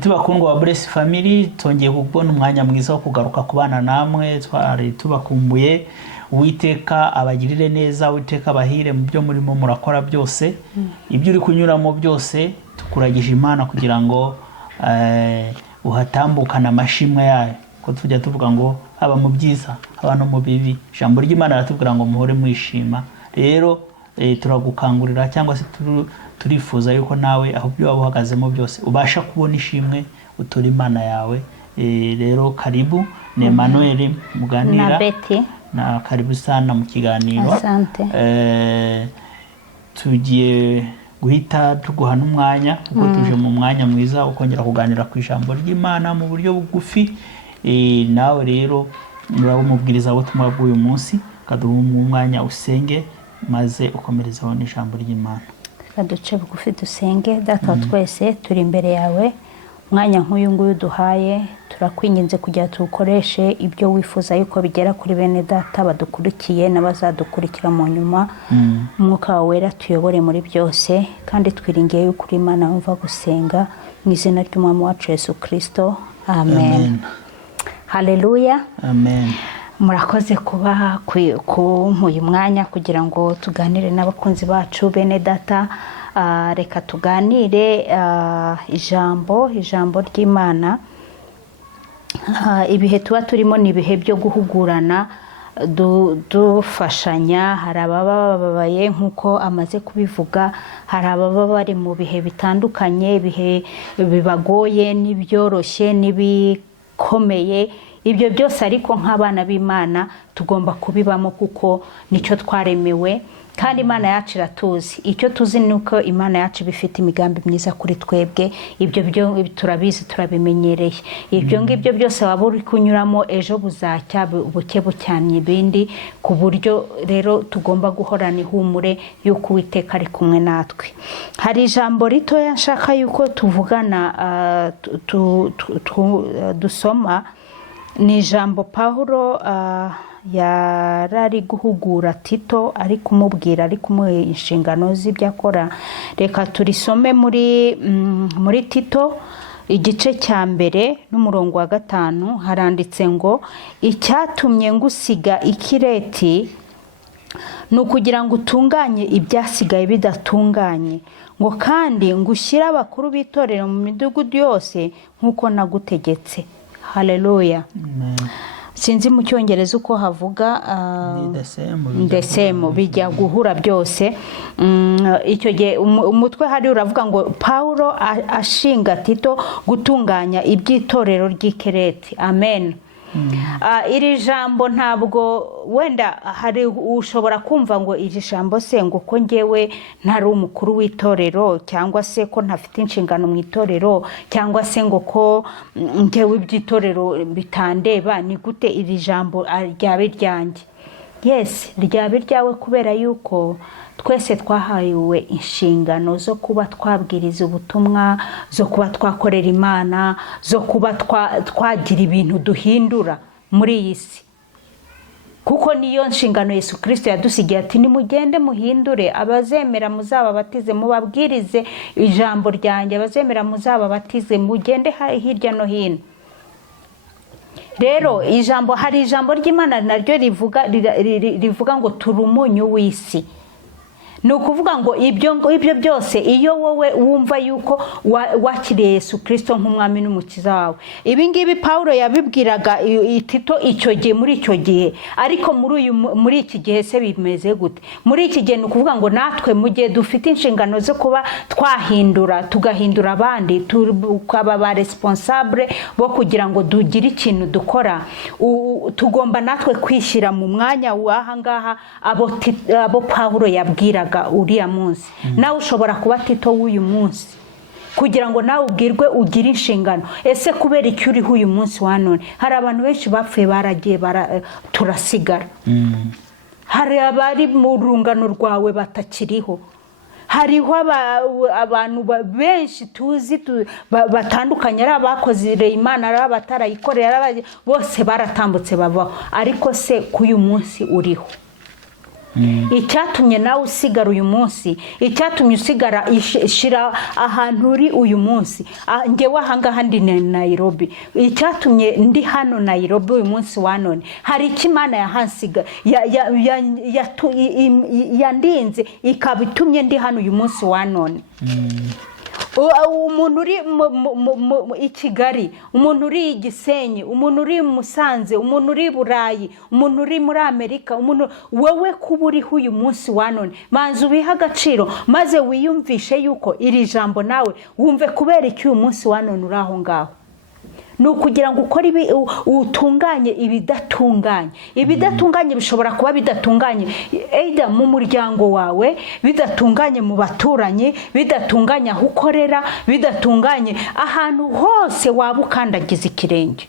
Inshuti bakundwa wa Bless Family, tongeye kubona umwanya mwiza wo kugaruka kubana namwe. Twari tubakumbuye. Uwiteka abagirire neza, Uwiteka abahire mu byo murimo murakora byose. Ibyo uri kunyuramo byose tukuragije Imana kugira ngo uhatambukana amashimwe yayo. Ko tujya tuvuga ngo haba mu byiza, haba no mu bibi. Jambo ry'Imana ratubwira ngo muhore mwishima. Rero turagukangurira cyangwa se turifuza yuko nawe aho byo wabuhagazemo byose ubasha kubona ishimwe utura Imana yawe. Rero karibu ni Emmanuel muganira na Betty na karibu sana mu kiganiro. Asante. Tugiye guhita tuguhana umwanya kuko tuje mu mwanya mwiza ukongera kuganira ku ijambo ry'Imana mu buryo bugufi. Nawe rero urabumubwiriza ubutumwa bw'uyu munsi, kaduha umwanya usenge maze ukomerezaho n'ijambo ry'Imana. Kaduce bugufi dusenge. Data twese turi imbere yawe, mwanya nk'uyu nguyu duhaye turakwinginze kugira tukoreshe ibyo wifuza yuko bigera kuri bene data badukurikiye n'abazadukurikira mu nyuma. Umwuka wawe wera tuyobore muri byose, kandi twiringiye yuko uri Imana yumva gusenga mu izina ry'Umwami wacu Yesu Kristo. Amen. Haleluya. Amen. Murakoze kuba uyu mwanya kugira ngo tuganire n'abakunzi bacu bene data. Reka tuganire ijambo ry'Imana. Ibihe tuba turimo ni ibihe byo guhugurana, dufashanya. Hari ababa babaye nk'uko amaze kubivuga, hari ababa bari mu bihe bitandukanye, ibihe bibagoye n'ibyoroshye n'ibikomeye. Ibyo byose ariko nk'abana b'Imana tugomba kubibamo kuko nicyo twaremewe, kandi Imana yacu iratuzi. Icyo tuzi ni uko Imana yacu bifite imigambi myiza kuri twebwe. Ibyo byo turabizi, turabimenyereye. Ibyo ngibyo byose waba uri kunyuramo ejo buzacya buke bucyanye ibindi, ku buryo rero tugomba guhorana ihumure yuko Uwiteka ari kumwe natwe. Hari ijambo ritoya nshaka yuko tuvugana dusoma. Ni ijambo Paulo yarari guhugura Tito, ari kumubwira, ari kumuha inshingano z'ibyo akora. Reka turisome muri Tito igice cya mbere n'umurongo wa 5. Haranditse ngo icyatumye ngusiga i Kereti ni ukugira ngo utunganye ibyasigaye bidatunganye, ngo kandi ngushyire abakuru b'itorero mu midugudu yose nk'uko nagutegetse. Haleluya. Sinzi mu cyongereza uko havuga ndesemo bijya guhura byose. Icyo gihe umutwe hari uravuga ngo Paulo ashinga Tito gutunganya iby'itorero ry'i Kereti. Amen. Iri jambo ntabwo wenda hari ushobora kumva ngo iri jambo se ngo ko ngewe ntari umukuru w'itorero, cyangwa se ko ntafite inshingano mu itorero, cyangwa se ngo ko ngewe iby'itorero bitandeba, ni gute iri jambo ryabe ryanjye? Yes, ryabe ryawe kubera yuko twese twahawe inshingano zo kuba twabwiriza ubutumwa, zo kuba twakorera Imana, zo kuba twagira ibintu duhindura muri iyi si. Kuko niyo nshingano Yesu Kristo yadusigiye ati nimugende muhindure, abazemera muzababatize, mubabwirize ijambo ryanjye, abazemera muzababatize, mugende hirya no hino. Rero hari ijambo ry'Imana naryo rivuga ngo turi umunyu w'isi. Ni ukuvuga ngo ibyo byose iyo wowe wumva yuko wakiriye Yesu Kristo nk'umwami n'umukiza wawe. Ibi ngibi Paulo yabibwiraga Tito icyo gihe, muri icyo gihe. Ariko muri iki gihe se bimeze gute? Muri iki gihe ni ukuvuga ngo natwe mu gihe dufite inshingano zo kuba twahindura, tugahindura abandi, tukaba ba responsable bo kugira ngo dugire ikintu dukora, tugomba natwe kwishyira mu mwanya w'aha ngaha abo Paulo yabwiraga uriya munsi. Nawe ushobora kuba Tito w'uyu munsi kugira ngo nawe ubwirwe ugire inshingano. Ese kubera icyo uriho uyu munsi wa none? Hari abantu benshi bapfuye baragiye turasigara. Hari abari mu rungano rwawe batakiriho. Hariho abantu benshi tuzi batandukanye, ari abakoze Imana, ari abatarayikorera, bose baratambutse babaho. Ariko se k'uyu munsi uriho? icyatumye nawe usigara uyu munsi, icyatumye usigara ishira ahantu uri uyu munsi. Ngewe ahangaha ndi Nairobi, icyatumye ndi hano Nairobi uyu munsi wa none, hari icyo Imana yahansiga yandinze ikabitumye ndi hano uyu munsi wa none. Umuntu uri i Kigali, umuntu uri i Gisenyi, umuntu uri mu Musanze, umuntu uri i Burayi, umuntu uri muri Amerika, wowe kuba uriho uyu munsi wa none, manzi ubiha agaciro maze wiyumvishe yuko iri jambo nawe wumve kubera iki uyu munsi wa none uri aho ngaho. Ni ukugira ngo ukore utunganye ibidatunganye. Ibidatunganye bishobora kuba bidatunganye either mu muryango wawe, bidatunganye mu baturanyi, bidatunganye aho ukorera, bidatunganye ahantu hose waba ukandagiza ikirenge.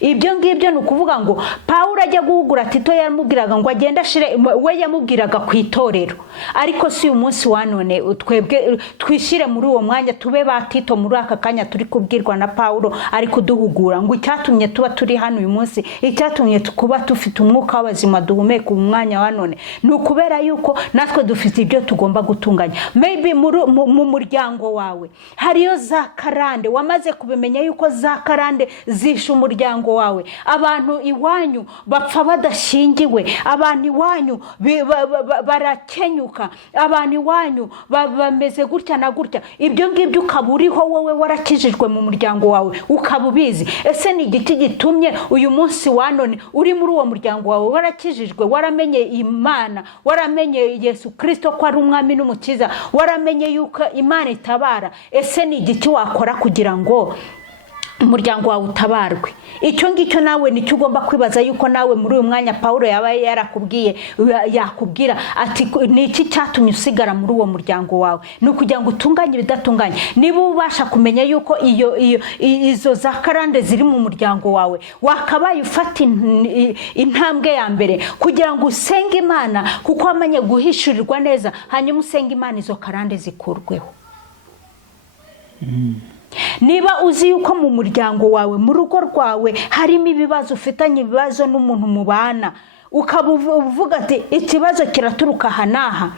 Ibyo ngibyo ni ukuvuga ngo Pawulo ajya guhugura Tito yamubwiraga ngo agenda ashire, we yamubwiraga ku itorero. Ariko si uyu munsi wa none twebwe twishire muri uwo mwanya tube ba Tito muri aka kanya turi kubwirwa na Pawulo ari kuduhugura ngo icyatumye tuba turi hano uyu munsi, icyatumye kuba dufite umwuka w'abazima duhumeka mu mwanya wa none, ni ukubera yuko natwe dufite ibyo tugomba gutunganya. Maybe mu muryango wawe hariyo za karande, wamaze kubimenya yuko za karande zisha umuryango wawe. Abantu iwanyu bapfa badashingiwe, abantu iwanyu barakenyuka, abantu iwanyu bameze gutya na gutya. Ibyo ngibyo ukaba uriho wowe warakijijwe mu muryango wawe ukaba ubizi. Ese ni igiti gitumye uyu munsi wa none uri muri uwo muryango wawe warakijijwe, waramenye Imana, waramenye Yesu Kristo ko ari umwami n'umukiza, waramenye yuko Imana itabara. Ese ni igiti wakora kugira ngo umuryango wawe utabarwe? Icyo ngicyo nawe nicyo ugomba kwibaza yuko nawe muri uyu mwanya Pawulo yaba yarakubwiye, yakubwira ati ni iki cyatumye usigara muri uwo muryango wawe. Ni ukugira ngo utunganye ibidatunganye. Niba ubasha kumenya yuko izo za karande ziri mu muryango wawe, wakabaye ufata intambwe ya mbere kugira ngo usenge Imana, kuko wamenye guhishurirwa neza, hanyuma usenge Imana izo karande zikurweho. Niba uzi yuko mu muryango wawe, mu rugo rwawe harimo ibibazo, ufitanye ibibazo n'umuntu mubana, ukavuga ati ikibazo kiraturuka hanaha,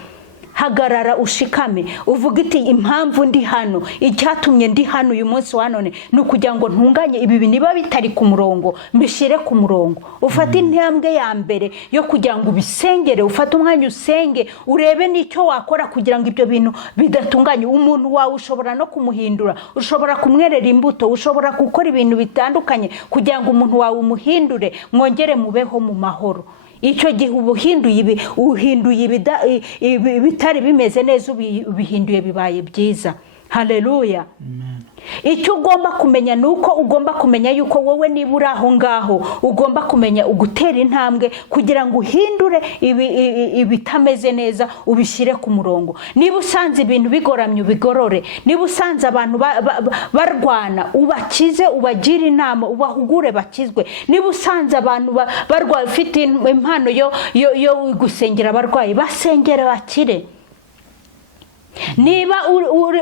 hagarara ushikame uvuga iti impamvu ndi hano, icyatumye ndi hano uyu munsi wa none ni ukugira ngo ntunganye ibi niba bitari ku murongo mbishire ku murongo. Ufate intambwe ya mbere yo kugira ngo ubisengere, ufate umwanya usenge, urebe n'icyo wakora kugira ngo ibyo bintu bidatunganye. Umuntu wawe ushobora no kumuhindura, ushobora kumwerera imbuto, ushobora gukora ibintu bitandukanye kugira ngo umuntu wawe umuhindure, mwongere mubeho mu mahoro. Icyo gihe uhinduye bitari bimeze neza, ubihinduye bibaye byiza. Haleluya. Icyo ugomba kumenya nuko ugomba kumenya yuko wowe niba uri aho ngaho ugomba kumenya ugutera intambwe kugira ngo uhindure ibitameze neza, ubishyire ku murongo. Niba usanze ibintu bigoramye ubigorore, niba usanze abantu barwana ubakize, ubagire inama, ubahugure bakizwe. Niba usanze abantu barwaye ufite impano yo gusengera abarwayi, basengere bakire. Niba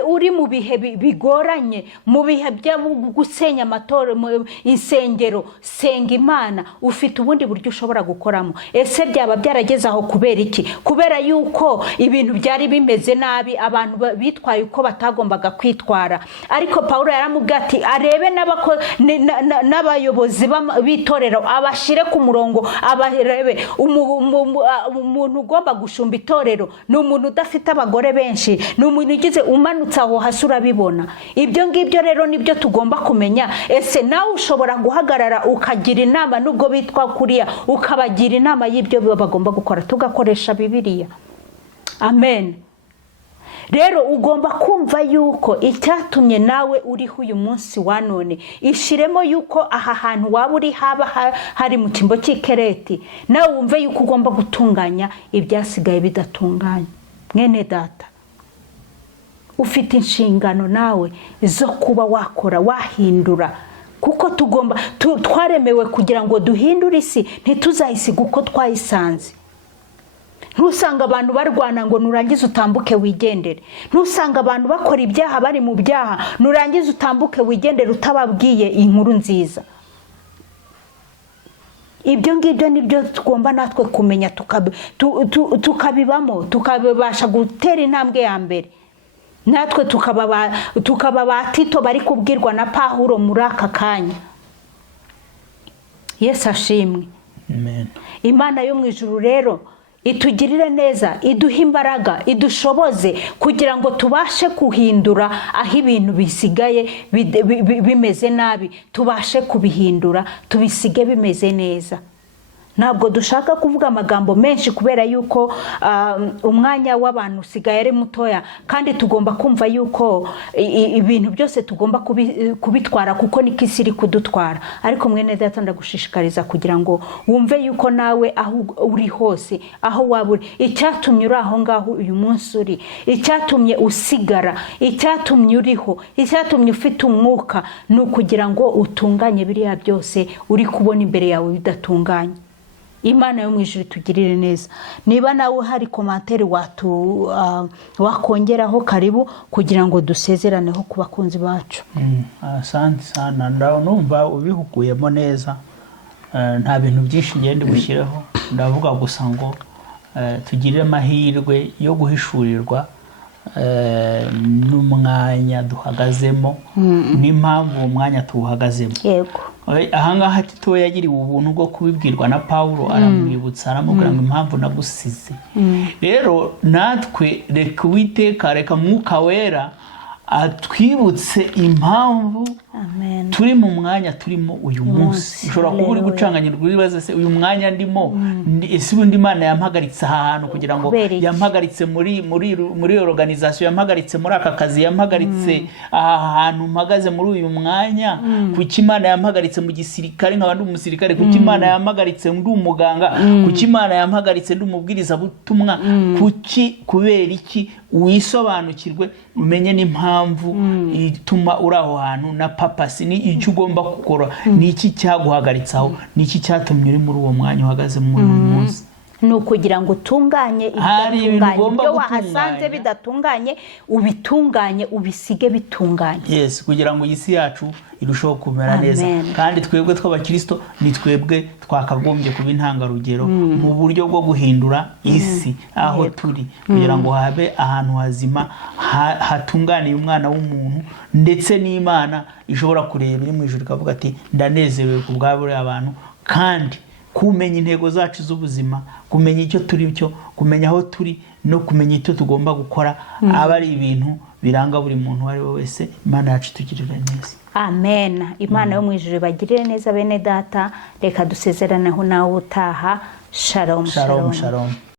uri mu bihe bigoranye, mu bihe byo gusenya amatoro, insengero, senga Imana, ufite ubundi buryo ushobora gukoramo. Ese byaba byarageze aho kubera iki? Kubera yuko ibintu byari bimeze nabi, abantu bitwaye uko batagombaga kwitwara. Ariko Pawulo yaramubwiye ati arebe n'abayobozi b'itorero, abashire ku murongo, abarebe. Umuntu ugomba gushumba itorero ni umuntu udafite abagore benshi, ni umuntu ugize umanutse aho hasi urabibona. Ibyo ngibyo rero nibyo tugomba kumenya. Ese nawe ushobora guhagarara ukagira inama, nubwo bitwa kuriya, ukabagira inama y'ibyo bagomba gukora, tugakoresha Bibiliya. Amen. Rero ugomba kumva yuko icyatumye nawe uriho uyu munsi wa none, ishiremo yuko aha hantu waba uri haba hari mu cyimbo cy'Ikereti, nawe wumve yuko ugomba gutunganya ibyasigaye bidatunganye. Mwene data, ufite inshingano nawe zo kuba wakora, wahindura, kuko twaremewe kugira ngo duhindure isi, ntituzayisiga uko twayisanze. Ntusanga abantu barwana ngo nurangiza utambuke wigendere. Ntusanga abantu bakora ibyaha bari mu byaha, nurangiza utambuke wigendere utababwiye inkuru nziza. ibyo ngibyo nibyo tugomba natwe kumenya tukabibamo, tukabasha gutera intambwe ya mbere, natwe tukaba ba Tito bari kubwirwa na Pawulo muri aka kanya. Yesu ashimwe. Amen. Imana yo mu ijuru rero itugirire neza, iduhe imbaraga, idushoboze kugira ngo tubashe kuhindura aho ibintu bisigaye bimeze nabi, tubashe kubihindura tubisige bimeze neza. Ntabwo dushaka kuvuga amagambo menshi kubera yuko umwanya w'abantu usigaye ari mutoya, kandi tugomba kumva yuko ibintu byose tugomba kubitwara kuko niko isi iri kudutwara. Ariko mwene data ndagushishikariza kugira ngo wumve yuko nawe aho uri hose, aho waba uri, icyatumye uri aho ngaho uyu munsi uri, icyatumye usigara, icyatumye uriho, icyatumye ufite umwuka, ni ukugira ngo utunganye biriya byose uri kubona imbere yawe bidatunganye. Imana yo mu ijuru tugirire neza. Niba nawe hari komantere wakongeraho, karibu kugira ngo dusezeraneho ku bakunzi bacu. Asante sana, ndumva ubihuguyemo neza, nta bintu byinshi ngende gushiraho, ndavuga gusa ngo tugirire amahirwe yo guhishurirwa n'umwanya duhagazemo, n'impamvu umwanya tuwuhagazemo. Yego. Ahangaha Tito yagiriwe ubuntu bwo kubibwirwa na Pawulo, aramwibutsa, aramubwira ngo impamvu nagusize. Rero natwe reka Uwiteka, reka Mwuka Wera atwibutse impamvu turi mu mwanya turimo uyu munsi. Ushobora kuba uri gucanganyirwa ibibazo, se uyu mwanya ndimo ese ubundi Imana yampagaritse ahantu kugira ngo yampagaritse muri organisation, yampagaritse muri aka kazi, yampagaritse ahantu mpagaze muri uyu mwanya, kuki Imana yampagaritse mu gisirikare nk'abandi umusirikare, kuki Imana yampagaritse ndi umuganga, kuki Imana yampagaritse ndi umubwiriza butumwa, kuki, kubera iki? Wisobanukirwe, umenye n'impamvu ituma uri aho hantu, na papasi ni icyo ugomba gukora, ni iki cyaguhagaritsaho, ni iki cyatumye uri muri uwo mwanya uhagaze muri uyu munsi. Ni ukugira ngo utunganye ibyo wahasanze bidatunganye, ubitunganye, ubisige bitunganye. Yes, kugira ngo isi yacu irushaho kumera neza. Kandi twebwe tw'abakristo ni twebwe twakagombye kuba intangarugero mu buryo bwo guhindura isi aho turi, kugira ngo habe ahantu hazima hatunganiye umwana w'umuntu, ndetse n'Imana ishobora kureba iri mu ijuru ikavuga ati ndanezerewe ku bw'abo abantu. Kandi kumenya intego zacu z'ubuzima, kumenya icyo turi cyo, kumenya aho turi, no kumenya icyo tugomba gukora, aba ari ibintu biranga buri muntu wari wese. Imana yacu tugirire neza. Amen. Imana yo mu ijuru bagirire neza bene data. Reka dusezeraneho nawe utaha. Shalom. Shalom.